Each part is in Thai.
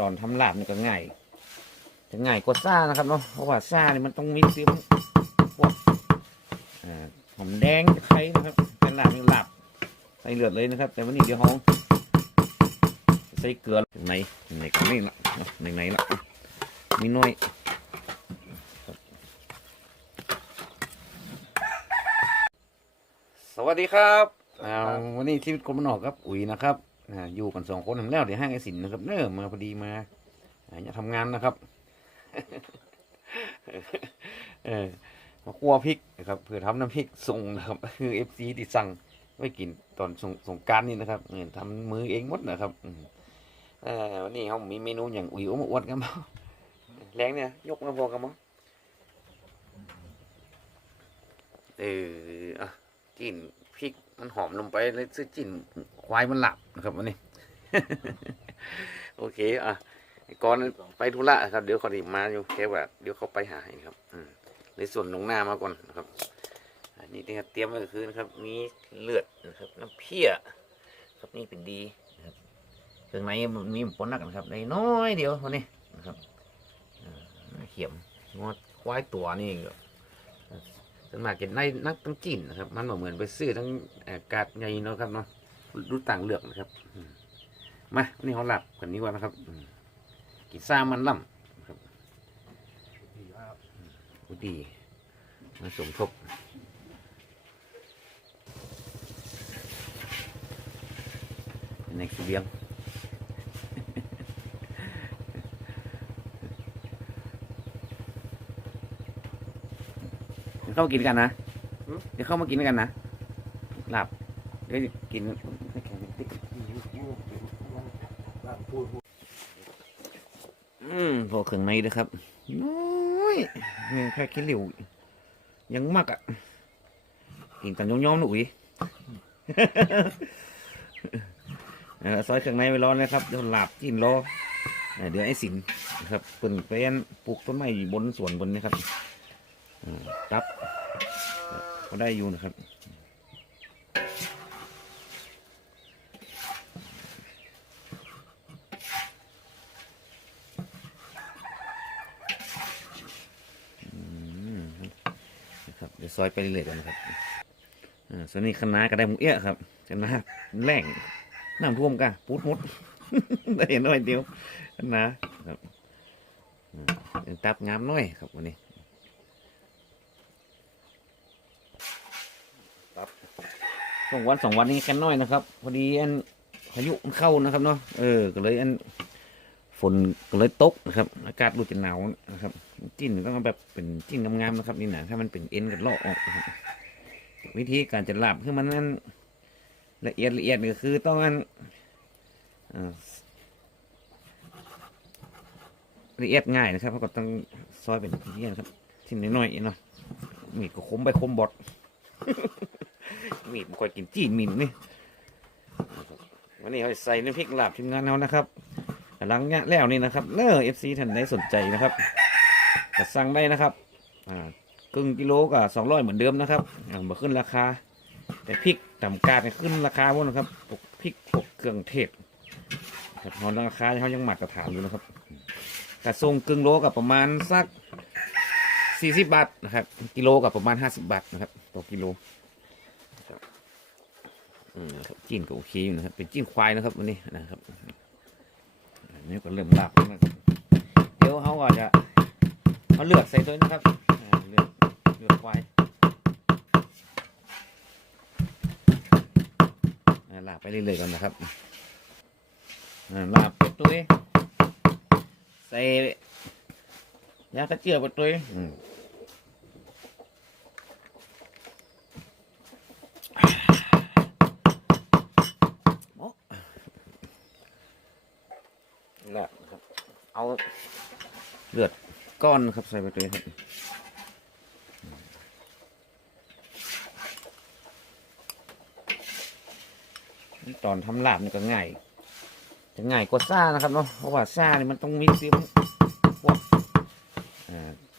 ตอนทำลาบนี่ก็ง่ายจะง่ายกว่าซ่านะครับเนาะเพราะว่าซ่านี่มันต้องมีเสียงพวกอ่าหอมแดงตะไคร้นะครับเป็นลาบนี่ลาบใส่เลือดเลยนะครับ แต่วันนี้เดี๋ยวเราใส่เกลือในในก็นี่ละในในละมีน้อยครับสวัสดีครับอ่าวันนี้ชีวิตคนมันออกครับ อุ๋ยนะครับ อยู่กันสองคนทำแล้วเดี๋ยวห้างไอสินนะครับเนิ่มาพอดีมาอ่าอยทำงานนะครับเออมาคั่วพริกนะครับเพื่อทำน้ำพริกส่งนะครับ คือเอฟซีที่สั่งไว้กินตอนสงสงการนี่นะครับเออทำมือเองหมดนะครับอืเออวันนี้เขามีเมนูอย่างอุ๋ยอมอวดกันมั้งแรงเนี่ยยกมาบอกกันมั้งเอออะกิน มันหอมลงไปเลยซื้อจิ้นควายมันหลับนะครับวันนี้ โอเคอะก่อนไปธุระครับเดี๋ยวเขาดีมาอยู่แค่ว่าเดี๋ยวเขาไปหาให้ครับอืมในส่วนลงหน้ามาก่อนนะครับ อันนี้ที่เตรียมไว้ก็คือนะครับ มีเลือดนะครับ น้ำเพี้ยครับนี่เป็นดีนะครับเครื่องในมันมีปนหนักนะครับในน้อยเดียวเท่านี้นะครับเขียมงอดควายตัวนี่ก็ ส่วนมากกินในนักตั้งกินนะครับ มันเหมือนไปซื้อทั้งกาดใหญ่เนาะครับเนาะดูต่างเลือกนะครับมาวันนี้เขาหลับกันนี้ก่อนนะครับกินซ่ามันล่ำครับดีมาสมทบในคือเลี้ยง ยวเข้ามากินกันนะเดี๋ยวเข้ามากินด้วยกันนะหลับเดี๋ยวกินอืมพอเครื่องในนะครับน้อยเนี่ยแค่คิดเหลวยังมากอะกินกันย่อมๆหนุ่ยเออซอยเครื่องในไว้รอนะครับเดี๋ยวหลาบจิ้นรอเออเดี๋ยวไอ้สินนะครับเปิ่นไปอันปลูกต้นไม้อยู่บนสวนบนนะครับอืม ตับก็ได้อยู่นะครับนะครับเดี๋ยวซอยไปเรื่อยๆกันนะครับอ่าส่วนนี้คณะก็ได้หมุเอี้ยครับคณะแรงน้ำท่วมกะปูดมดได้เห็นหน่อยเดียวคณะครับตับงามน้อยครับวันนี้ตับ สองวันสองวันนี้แค่น้อยนะครับพอดีอันพายุมันเข้านะครับเนาะเออก็เลยอันฝนก็เลยตกนะครับ อากาศรู้จะหนาวนะครับ จิ้นต้องเอาแบบเป็นจิ้นงามๆนะครับ นี่นะถ้ามันเป็นเอ็นกับลอกออกนะครับวิธีการจะหลาบคือมันนั้นละเอียดละเอียดก็คือต้องอันละเอียดง่ายนะครับเพราะก็ต้องซอยเป็นที่นะครับชิ้นน้อยๆเนาะมีดก็คมไปคมบด มีดคอยกินจีนมีดนี่วันนี้เขาใส่น้ำพริกลาบทีมงานเรานะครับหลังเนี้ยแล้วนี่นะครับเนอเอฟซีท่านใดสนใจนะครับก็สั่งได้นะครับอ่าครึ่งกิโลก็สองร้อยเหมือนเดิมนะครับมาขึ้นราคา แต่พริกต่ำกาดขึ้นราคาพวกนะครับพวกพริกพวกเครื่องเทศแต่พอราคาเขายังหมาตรฐานอยู่นะครับแต่ทรงกึ่งโลกับประมาณสักสี่สิบบาทนะครับ กิโลกับประมาณห้าสิบบาทนะครับต่อกิโล อืมครับจิ้นก็โอเคอยู่นะครับ เป็นจิ้นควายนะครับวันนี้นะครับอันนี้ก็เริ่มลาบแล้วเดี๋ยวเขาอาจจะเอาเลือดใส่ตัวนี้นะครับเลือดเลือดควายลาบไปเรื่อยๆกันนะครับลาบเป็ดตัวนี้ใส่ยากระเจี๊ยบไปตัวนี้อืมโอ๊ะลาบนะครับ เอาเลือด ก้อนนะครับใส่ไปเลยครับตอนทำลาบนี่ก็ง่ายจะง่ายกว่าซ่านะครับเนาะเพราะว่าซ่านี่มันต้องมีเสียงพวก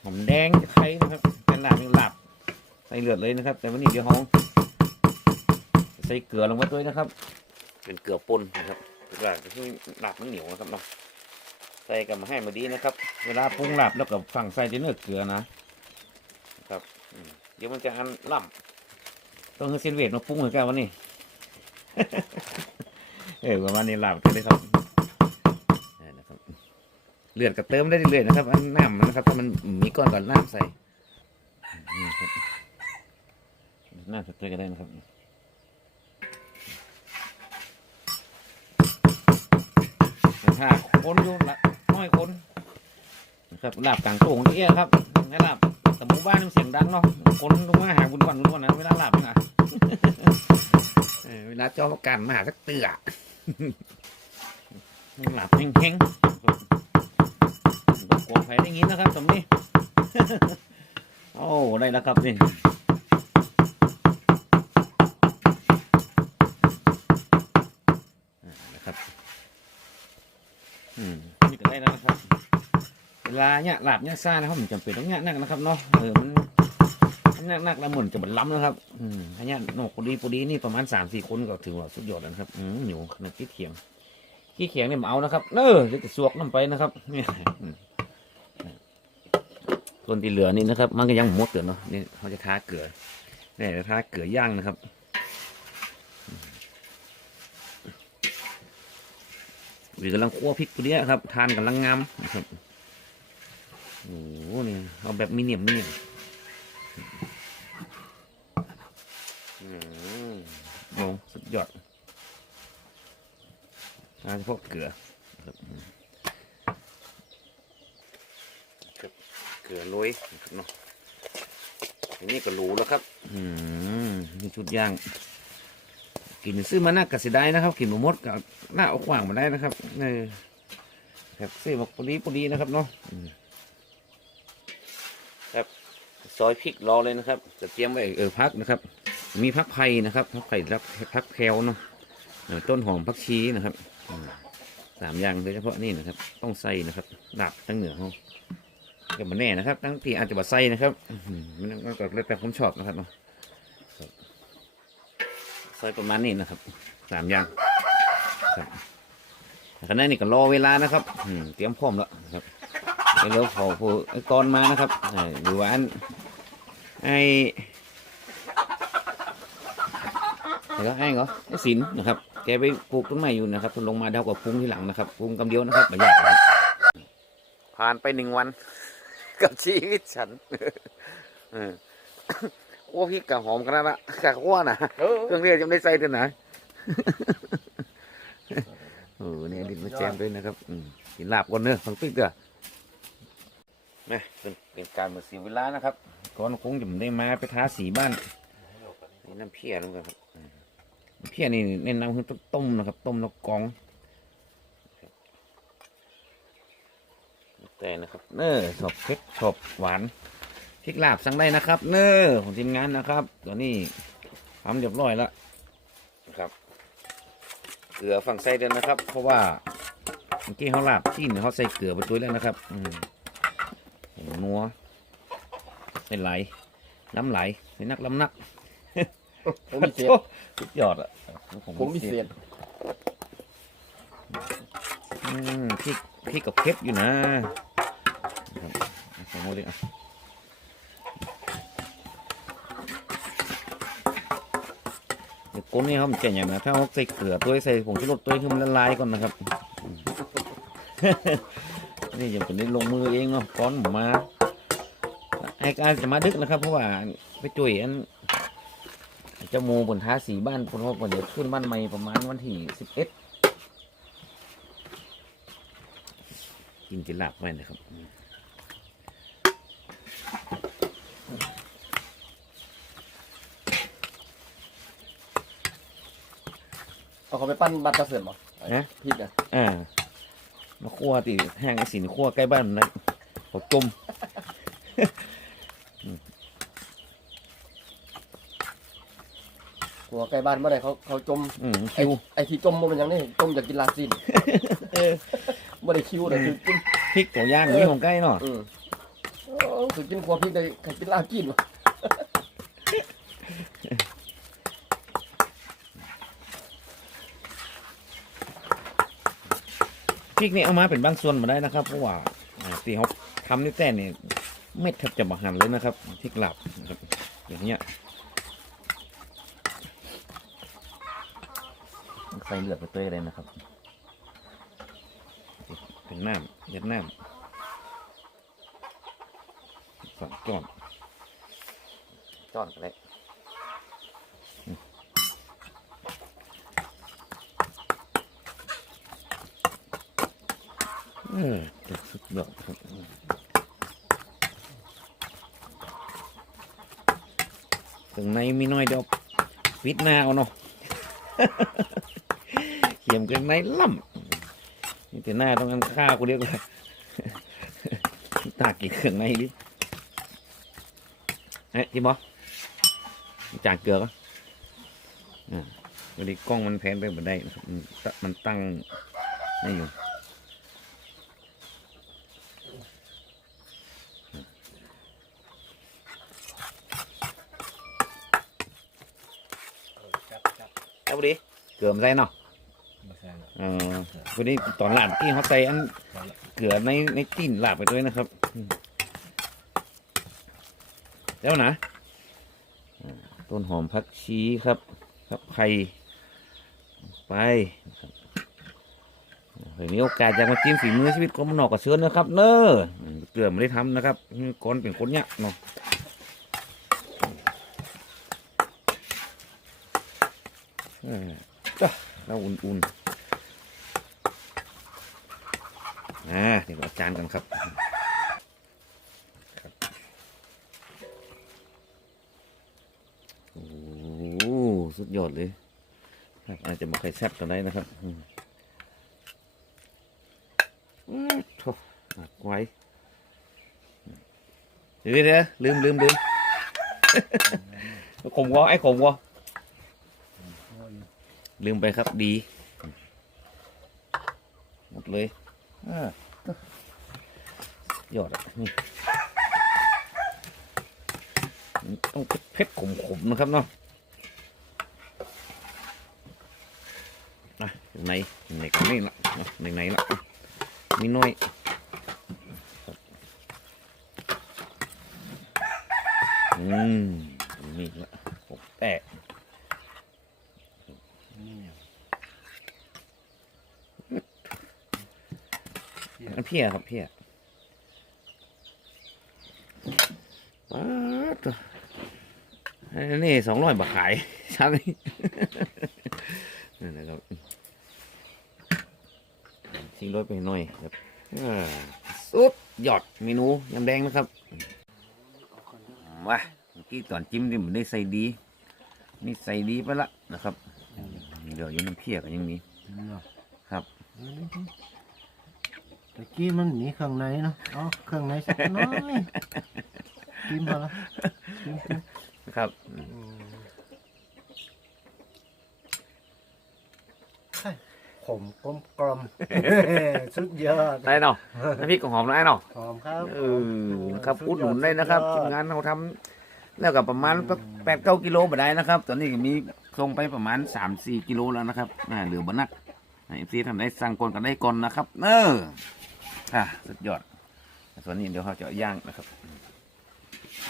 หอมแดงไคร้นะครับเป็นลาบนี่ลาบใส่เลือดเลยนะครับ แต่วันนี้เดี๋ยวเราใส่เกลือลงไปด้วยนะครับ เป็นเกลือป่นนะครับเพื่อจะให้ลาบมันเหนียวนะครับเนาะ ส่กับมาให้มาดีนะครับ เวลาปรุงลาบแล้วก็ฝั่งใส่เนื้อเกลือนะครับอืมเดี๋ยวมันจะอันล่ำต้องให้เส้นเวทมาปรุงเหมือนกันวันนี้เออประมาณนี้ลาบกันเลยครับนี่นะครับเลือดก็เติมได้เรื่อยๆนะครับ อันน้ำมันนะครับ ถ้ามันมีก้อนก่อนน้ำใส่นี่ครับน้ำสเตยก็ได้นะครับถ้าคนอยู่ละ น้อยคนนะครับลาบกลางโต่งเอี้ยครับนี่ลาบแต่หมู่บ้านมันเสียงดังเนาะคนลงมาหาบุญวันบุญวันนะเวลาลาบนะเวลาเจ้าประกันมาหาสักเตือหลับแห้งๆต้องกลัวใครได้ยินนะครับตรงนี้ โอ้ ได้แล้วครับนี่อ่านะครับ อืมนี่ก็ได้แล้วนะครับ เว ลาเนี่ยหลับเนี่ยซ่านะครับมันจำเป็นต้องเนี่ยนักนะครับเนาะเออมันมันนักนักแล้วเหมือนจะมันล้ำนะครับอืมอันเนี้ยนกปุดีปุดีนี่ประมาณสามสี่คนก็ถือว่าสุดยอดนะครับอืมอยู่ขนาดที่เขียงขี้เขียงเนี่ยมาเอานะครับ เออเดี๋ยวจะสวกน้ำไปนะครับเนี่ยส่วนที่เหลือนี่นะครับ มันก็ยังหมดเกลือเนาะนี่เขาจะทาเกลือเนี่ยจะทาเกลือย่างนะครับหรือกำลังคั่วพริกตัวนี้ครับ ทานกำลังงามนะครับ โอ้โหเนี่ยเอาแบบมีเนียมมีเนียมอืมโอ้สุดยอดทานเฉพาะเกลือครับครับเกลือโรยนะครับเนาะอันนี้ก็รู้แล้วครับอืมมีชุดย่างกินซื้อมาน่ากระสิได้นะครับกินหมูมดกับหน้าเอาขวางมาได้นะครับเออครับซื้อมาปุรีปุรีนะครับเนาะอืมครับซ อยพริกรอเลยนะครับ จะเตรียมไว้เออพักนะครับ มีพักไผ่นะครับพักไผ่แล้วพักแพรวเนาะต้นหอมพักชีนะครับสามอย่างโดยเฉพาะนี่นะครับ ต้องใส่นะครับดาบทั้งเหนือเขาก็มาแน่นะครับ ทั้งที่อาจจะบาใส่นะครับมันก็แล้วแต่ผมชอบนะครับเนาะครับใส่ประมาณนี้นะครับสามอย่างครับขณะนี้ก็รอเวลานะครับอืเตรียมพร้อมแล้วครับเดี๋ยวเขาผู้ก่อนมานะครับเอ่อหรือว่าอัน ไอ้ไอ้ก็ไอ้เหรอไอ้สินนะครับ แกไปปลูกต้นไม้อยู่นะครับลงมาเดากับปรุงที่หลังนะครับปรุงกำเดียวนะครับไม่ยากนะครับผ่านไปหนึ่งวัน กับชีวิตฉันเออโอ้พี่กะหอมกันแล้วละกะขั้วนะเครื่องเทศยังไม่ได้ใส่ด้วยนะเออเนี่ยดินมาแจมด้วยนะครับอืมกินลาบก่อนเนอะฟังปิ๊กเด้อแม่เป็นเป็นการมาเสียเวลานะครับ ก่อนคงจะไม่ได้มาไปทาสีบ้านนี่น้ำเพี้ยลงกันครับเพี้ยนี่แนะนำคือต้ต้มนะครับ ต้มแล้วกองแต่นะครับเนอชอบเผ็ดชอบหวานพริกลาบสั่งได้นะครับ เนอของทีมงานนะครับตัวนี้ทำเรียบร้อยแล้วนะครับเกลือฝั่งไส้เดินนะครับ เพราะว่าเมื่อกี้เขาลาบชิ้นเขาใส่เกลือไปตัวแล้วนะครับอืมนัว เป็นไหลน้ำไหลเป็นนักลำนักผมพิเศษสุดยอดอะผมพิเศษอืมพี่พี่กับเพชรอยู่นะครับใส่หมดเลยอะเดี๋ยวก้นนี่เขามันเจ๋งอย่างนะถ้าเขาใส่เกลือตัวใส่ผงชูรสตัวให้มันละลายก่อนนะครับอืมนี่ยังเป็นได้ลงมือเองเนาะก้อนหมูมา ไอ้การจะมาดึกนะครับ เพราะว่าไปจุยอันเจ้าโมบนท้าสีบ้านพนพเดี๋ยวขึ้นบ้านใหม่ประมาณวันที่สิบเอ็ดกินกินลาบไว้นะครับเอาเขาไปปั้นบัตรกระเสือมเหรอนะพริกอะอ่ามาคั่วติแห้งไอ้สินคั่วใกล้บ้านนะผมจม หัวไก่บ้านเมื่อไหร่เขาเขาจมอืมไอ้คิวไอ้ที่จมมันเป็นยังไงจมอยากกินลาซินเออเมื่อได้คิวเลยคือกินพริกตัวย่างนี่ของใกล้เนาะอืมโอ้คือกินขัวพริกได้ใครกินลาบกินวะพริกนี่เอามาเป็นบางส่วนมาได้นะครับเพราะว่าอ่าที่เขาทำนี่แต่เนี่ยไม่แทบจะบาหันเลยนะครับพริกหลับนะครับอย่างเงี้ย ส่เลือดไปเต้ยเลยนะครับ เป็นน้ำยัดน้ำสองก้อนก้อนก็ได้เออสุดยอดครับถึงในมีน้อยเดียวปิดหน้าเอาเนาะ เขียมกันในล่ำนี่แต่หน้าต้องการข้าวกูเรียกว่าตากี่เครื่องในดิเอ๊ะจิบอจางเกลือก็อ่าวันนี้กล้องมันแพนไปบนได้นะครับมันตมันตั้งนี่อยู่เอาดิเกลือมนใส่เนาะ ออวันนี้ตอนหลานที่เขาใส่อันเกลือในในตีนหลาบไปด้วยนะครับแล้วนะต้นหอมผักชีครับ ครับไข่ไปนะครับเฮ้ยมีโอกาสอยากมาจิ้มฝีมือชีวิตคนมันนอกกับเชื้อนะครับ เนอเกลือไม่ได้ทำนะครับก้อนเป็นคนเนี้ยเนาะจ้ะ เราอุ่นๆอ่าเดี๋ยวอาจานกันครับครับโอ้สุดยอดเลยครับอาจจะมาใครแซ่บกันได้นะครับอืมอืมโถหักไว้เดี๋ยวเดี๋ยวลืมลืมลืมขมวะไอ้ขมวะ ลืมไปครับดี หมดเลยอ่ายอดอะนี่ต้องเผ็ดขมๆนะครับเนาะอะอยู่ในอยู่ในกันนี่ละเอาในไหนละมีน้อยอืมนี่ละผมแตะอัน เพี้ยครับเพี้ยป๊าตัวนนี้สองร้อยบาทขายใช่ไหมนั่นนะครับทิ้งรถไปหน่อยครับสุดยอดเมนูยำแดงนะครับว้าเมื่อกี้ตอนจิ้มนี่มันได้ใส่ดี นี่ใส่ดีไปละนะครับ ดี๋ยวอยังน้ำเพี้ยกันยังมีครับตะกี้มันมีเครื่องในเนาะเอาเครื่องในสักน้อยกินพอละกินกินนะครับขมกลมกลมสุดยอดได้เนาะน้ำพริกของหอมได้เนาะหอมครับเออครับอุดหนุนได้นะครับทีมงานเราทำแล้วกับประมาณแปดเก้ากิโลมาได้นะครับ ตอนนี้ก็มี ส่งไปประมาณสามสี่กิโลแล้วนะครับอ่าเหลือบนักเอฟซีทำได้สั่งก่อนกันได้ก่อนนะครับ เอออะสุดยอด ส่วนนี้เดี๋ยวเขาจะย่างนะครับ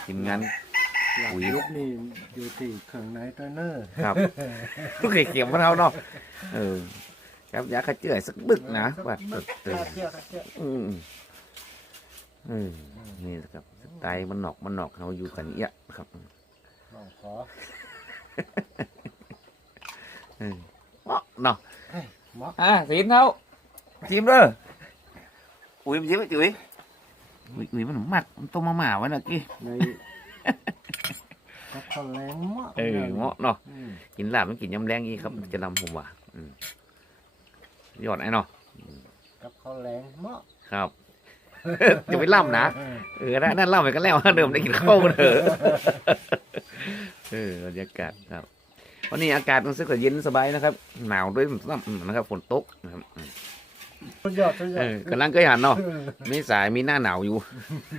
ทีมงานหลังอุ้ยยุคนี่อยู่ที่เครื่องในตัวเนอร์ครับก็เคยเขียมของเราเนาะเออครับอยากขเจือยสักบึกนะว่าเออเออเที่ยวเที่ยวอืมอืมนี่แหละครับสไตล์มันนอกมันนอกเขาอยู่กันเอี้ยะครับน้องขออืม เหมาะเนาะหมออะสีมเขาชิมเด้ออุ้ยมันชิมไหมจุ๋ยอุ้ยอุ้ยมันหมักมันต้มมาหม่าไว้นะกี้ในกับข้าวแรงหมอเออเหมาะเนาะอืมกินลาบมันกินยำแรงอีกครับจะลำผมว่าอืมยอดไอ้เนาะกับข้าวแรงหมอครับจะไปล่ำนะเออนั่นนั่นล่ำไปกันแล้วเดิมได้กินข้าวกันเถอะเออบรรยากาศครับ วันนี้อากาศรู้สึกว่าเย็นสบายนะครับ หนาวด้วยนะครับฝนตกนะครับอืมสุดยอดสุดยอเอดอกำลังเคยหันเนาะมีสายมีหน้าหนาวอยู่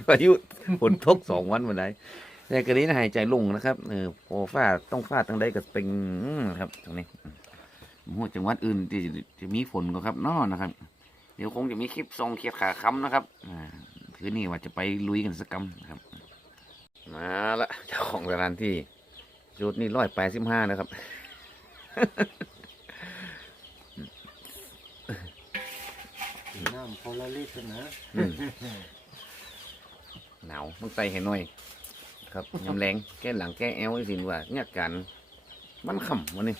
พายุฝนตกสองวันวันใดแต่กรณีนะหายใจลงนะครับเออพอฟ้าต้องฟ้าตั้งใดก็เป็นนะครับ ตรงนี้อืมหัวจังหวัดอื่นที่จะมีฝนก็ครับเนอนะครับอดี๋ยวคงจะมีคลิปทรงเขียดขาค้ำนะครับอ่าคืนนี้ว่าจะไปลุยกันสักกำนะครับ มาละเจ้าของสถานที่ จุดนี่ร้อยแปดสิบห้านะครับ น้ำโพลาริสนะอืม หนาวต้องใส่ให้หน่อย ครับยำแรงแก้หลังแก้แอวไอ้สินว่าเนี่ยกันมันขำวันนี้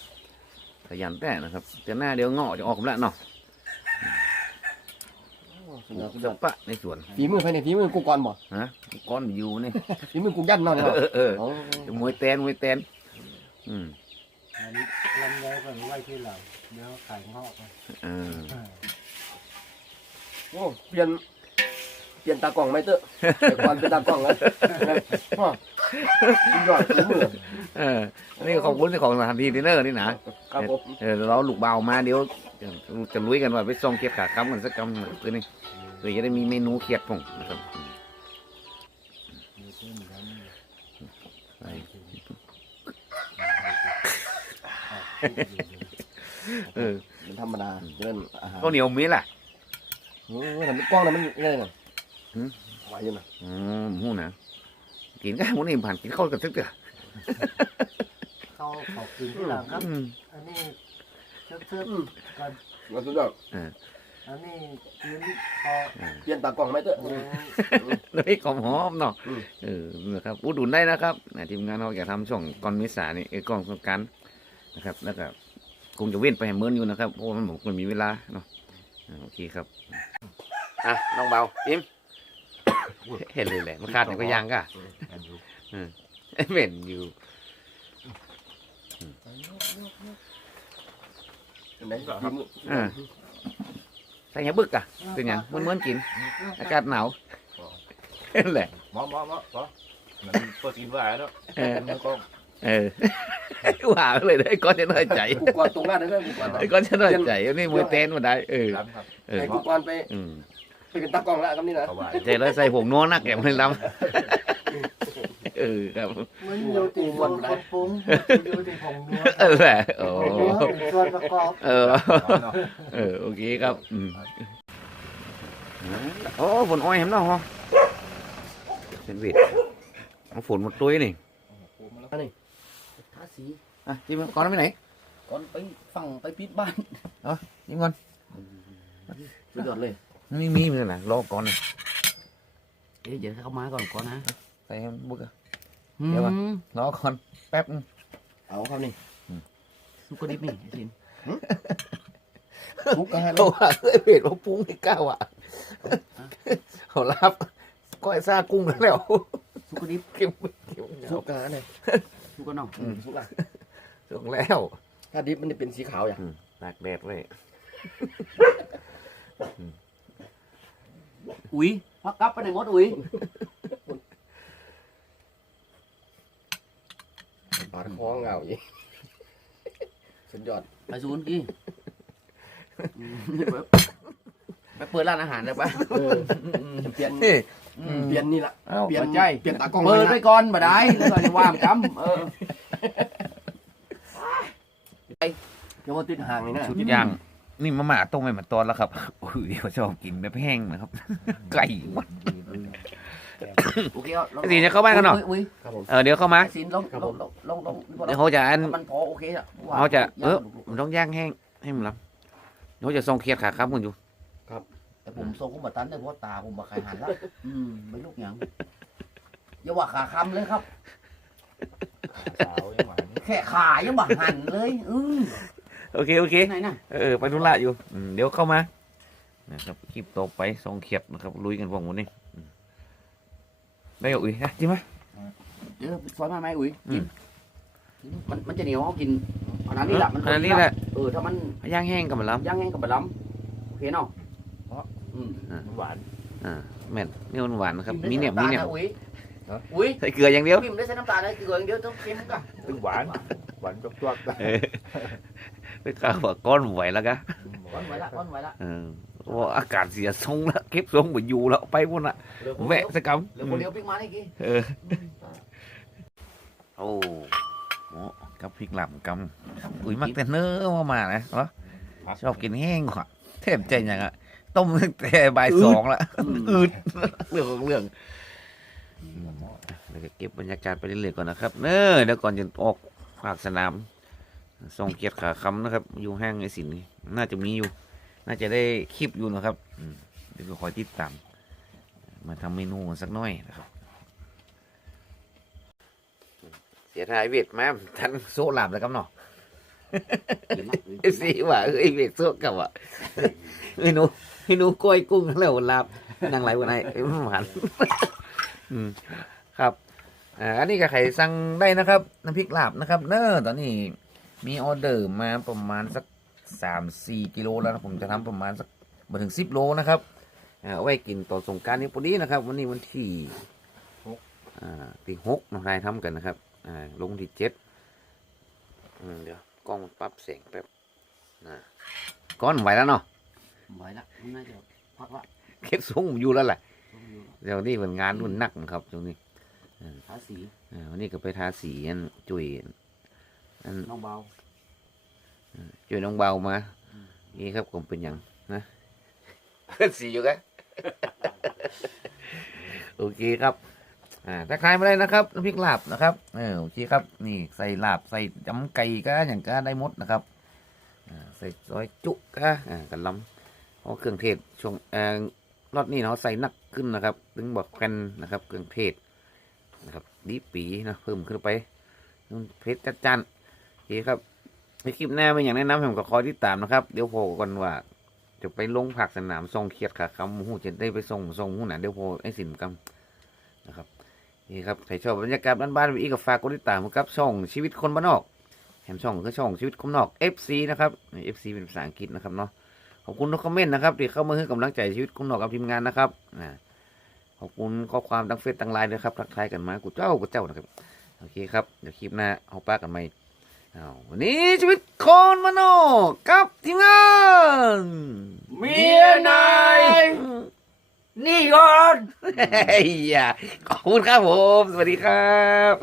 ขยันแต่นะครับเดี๋ยวหน้าเดี๋ยวเงาะจะออกแล้วเนาะ สุดยอดสุดยจะอดปะในสวนฝีมือใครเนี่ยฝีมือกูก่อนบ่ฮะก้อนอยู่นี่ฝีมือกูยันเนาะเนี่ยเออเออโอ้มวยแตนมวยแตนอืมอันนี้ลำไยก่อนไว้ที่หลังเดี๋ยวขายงอกไปเออโอ้เปลี่ยนเปลี่ยนตากล้องไหมเตอะแต่ก่อนเป็นตากล้องแล้วพ่อสุดยอดฝีมือเออนี่ขอบคุณเจ้าของสถานที่ดินเนอร์นี่นะครับผมเออเราลูกเบามาเดี๋ยวจะลุยกันว่าไปส่งเขียดขาค้ำกันสักกำหนึ่งตัวนี้ เพื่อจะได้มีเมนูเขียดผงนะครับมีเส้นดำไปเออเป็นธรรมดาเรื่องอาหารข้าวเหนียวมีล่ะโอ้ยแต่มันกล้องนะมันยังไงน่ะหืมไหวอยู่นะอืมหูนะกินก็หมูนี่ผ่านกินข้าวกับทึกเถอะเข้าขอบกินที่หลังครับอืมอันนี้เชิบเชิบก่อนมาสุดยอด อันนี้ยืนพอเปลี่ยนตากล้องไหมเตอะโอ้แล้วนี่ของหอมเนาะอืม เออนะครับอุดหนุนได้นะครับนะทีมงานเราอยากทำช่องก่อนเมิสานี่เออกล้องสงกรารนะครับ แล้วก็คงจะเว้นไปให้เมินอยู่นะครับเพราะว่ามันบอกมันมีเวลาเนาะอ่าโอเคครับอะน้องเบาจิ้มเห็นเลยแหละมันขาดอย่างก็ยังก่ะอืมเหม็นอยู่เห็นไหมฝีมืออ่า ใส่ยาบึกอะเป็นอย่างมันเหมือนกิน อากาศหนาวนั่นแหละ หมอหมอหมอหมอมันเปิดกินว่าแล้วเออ มันก็เออว่าเลยได้ก้อนจะน้อยใจกูก่อนตรงหน้าเลยก็กูก่อนไอ้ก้อนจะน้อยใจนี่มวยเต้นมาได้เออรับครับ เออ ไอ้กูก่อนไป อืม ไปเป็นตากล้องแล้วครับนี่นะเขาว่าใจแล้วใส่ผงนัวนักแกมันล้ำเออครับมันอยู่ที่ส่วนคนปรุงอยู่ที่ผงนัวเออแหละโอ้ผงนัวเป็นส่วนประกอบเออเออโอเคครับอืมโอ้ฝนอ้อยเห็นแล้วฮะเป็นเวทเอาฝนหมดตัวนี่ทาสีอะจิ้มก่อนไปไหนก่อนไปฝั่งไปปิดบ้านจิ้มก่อนสุดยอดเลย นี่มีมั้ยนะรอก่อนนะเดี๋ยวเข้ามาก่อนก่อนนะใส่ให้มันบุกอะเดี๋ยวก่อนรอก่อนแป๊บนึงเอาครับนี่ซุปกระดิบนี่ไอ้สินมุกกะฮะเขาว่าเอ้ยเวทว่าปรุงให้ก้าวอะเขารับก้อยซากุ้งแล้วซุปกระดิบเก็บไว้เก็บไว้มุกกะฮะเนี่ยซุปกระน่องอืมมุกอะส่งแล้วถ้าดิบมันจะเป็นสีขาวอย่างอืมตากแดดไว้ อุ้ยพักกลับไปไหนหมดอุ้ยปาดคอเงาอย่างนี้สุดยอดไปศูนย์กี่อืมไปเปิดร้านอาหารได้ปะเออเปลี่ยนนี่เปลี่ยนนี่ละเอ้าเปลี่ยนใจ เปลี่ยนตากล้องเปิดเลยไปนะก่อนบ่ได้แล้วก็จะว่างจำเออเดี๋ยวว่าติดห่างนี่นะชุดย่าง นี่มาม่าต้มไม่มาตอนแล้วครับอุ้ยเขาชอบกินแบบแห้งนะครับ ไก่หมดโอเคเอาลองไอ้สินจะเข้าบ้านกันเหรออุ้ยครับผมเออเดี๋ยวเข้ามาไอ้สินลองลองลองลองลองเดี๋ยวเขาจะอันมันพอโอเคอะว่เขาจะเออย่างลูกมันต้องย่างแห้งให้มันรับเดี๋ยวเขาจะส่งเครียดขาครับคุณอยู่แต่ผมทรงผมมาตันได้เพราะตาผมมาขายหันละอืมไม่ลูกหยังอย่าว่าขาคำเลยครับสาวยังหวานแค่ขายังบักหันเลย อืม โอเคโอเคไหนน่ะเออไปธุระอยู่อืมเดี๋ยวเข้ามานะครับคลิปต่อไปส่งเครียดนะครับลุยกันพวกหมันนี่อืมได้เหรออุ้ยนะจริงไหม เดี๋ยวซอยมาไหมอุ้ยอืมมันมันจะเหนียวเขากินอันนั้นนี่แหละมันอันนี้แหละเออถ้ามันย่างแห้งกับมันล้ย่างแห้งกับบะล้ำโอเคเนาะอืมมันหวานำอ่าแม่นนี่มันหวานนะครับมีเนี่ยมีเนี่ยำตาละอุ้ยอุ้ยใส่เกลืออย่างเดียว พิมพ์ได้ใส่น้ำตาลได้เกลืออย่างเดียวต้องเค็มกันตึงหวาน หวานจวกเออ ไปข้าวว่าก้อนไหวแล้วกะก้อนไว้ละก้อนไว้ละเออว่าอากาศเสียทรงแล้วเก็บทรงไปอยู่แล้วไปพุ่นละแวะสักกำเหลือคนเดียวพริกมาได้กี่เออโอ้โหกับพริกหล่ำกำอุ้ยมักแต่เนื้อมามานะเหรอชอบกินแห้งกว่าเทพใจอย่างอะต้มตั้งแต่บ่ายสองละอืดเรื่องของเรื่องเดี๋ยวก็เก็บบรรยากาศไปเรื่อยๆก่อนนะครับ เนอเดี๋ยวก่อนจะออกภาคสนาม ส่งเกียรติขาคำนะครับ อยู่ห้างไอสินนี่น่าจะมีอยู่ น่าจะได้คลิปอยู่นะครับอืมเดี๋ยวก็คอยติดตาม มาทำเมนูสักหน่อยนะครับ เสียทายเวทมาทันโซ่หลับแล้วครับเนาะเอฟซีว่าเอ้ยเวทโซ่กับอะเมนูเมนูกล้วยกุ้งแล้วหลับนั่งไหลวันไหนเอ้ยมันหวานอืมครับอ่าอันนี้ก็ไข่สั่งได้นะครับน้ำพริกลาบนะครับ เนอะตอนนี้ มีออเดอร์มาประมาณสักสามสี่กิโลแล้วนะผมจะทำประมาณสักมาถึงสิบโลนะครับอ่าเอาไว้กินต่อสงกรารนี้พอดีนะครับ วันนี้วันที่อ่าที่หกเนาะนายทำกันนะครับอ่าลงที่เจ็ดอืมเดี๋ยวกล้องมันปรับเสียงแป๊บนะก้อนไหวแล้วเนาะไหวละน่าจะพักละเก็บสูงอยู่แล้วแหละต้องอยู่ละเดี๋ยวนี้มันงานรุ่นหนักนะครับตรงนี้ทาสีอ่าวันนี้ก็ไปทาสีอันจุยอั นน้องเบาจุยน้องเบามา นี่ครับผมเป็นอย่างนะสีอยู่กันโอเคครับ อ่าถ้าใครไม่ได้นะครับน้ำพริกลาบนะครับเออโอเคครับ นี่ใส่ลาบใส่จำไก่ก็อย่างก็ได้หมดนะครับอ่าใส่ซอยจุก็อ่ากันล้ำเพราะเครื่องเทศช่วงเอ่อรอบนี้เนาะใส่หนักขึ้นนะครับ ถึงบอกแคนนะครับ เครื่องเทศนะครับดีปีนะเพิ่มขึ้นไปนุ่นเพชรจัดจันโอเคครับในคลิปหน้าเป็นอย่างแนะนำผมก็คอยติดตามนะครับ เดี๋ยวพอก่อนว่า จะไปลงผักสนามทรงเขียดขาคำหูจะได้ไปส่งส่งหูหนาเดี๋ยวพอไอ้สินกำนะครับนี่ครับใครชอบบรรยากาศบ้านๆแบบนี้ก็ฝากกดติดตามครับช่องชีวิตคนบ้านนอกแถมช่องคือช่องชีวิตคนนอก FC นะครับ FC เป็นภาษาอังกฤษนะครับเนาะขอบคุณทุกคอมเมนต์นะครับที่เข้ามาให้กำลังใจชีวิตคนนอกกับทีมงานนะครับขอบคุณข้อความทั้งเฟซทั้งไลน์ด้วยครับทักทายกันมากูเจ้ากูเจ้านะครับโอเคครับเดี๋ยวคลิปหน้าเอาป้ากันใหม่ เอาวันนี้ชีวิตคนบ้านนอกกับทีมงานเมียนายนี่ก่อนเฮ้ยอย่าขอบคุณครับผม สวัสดีครับ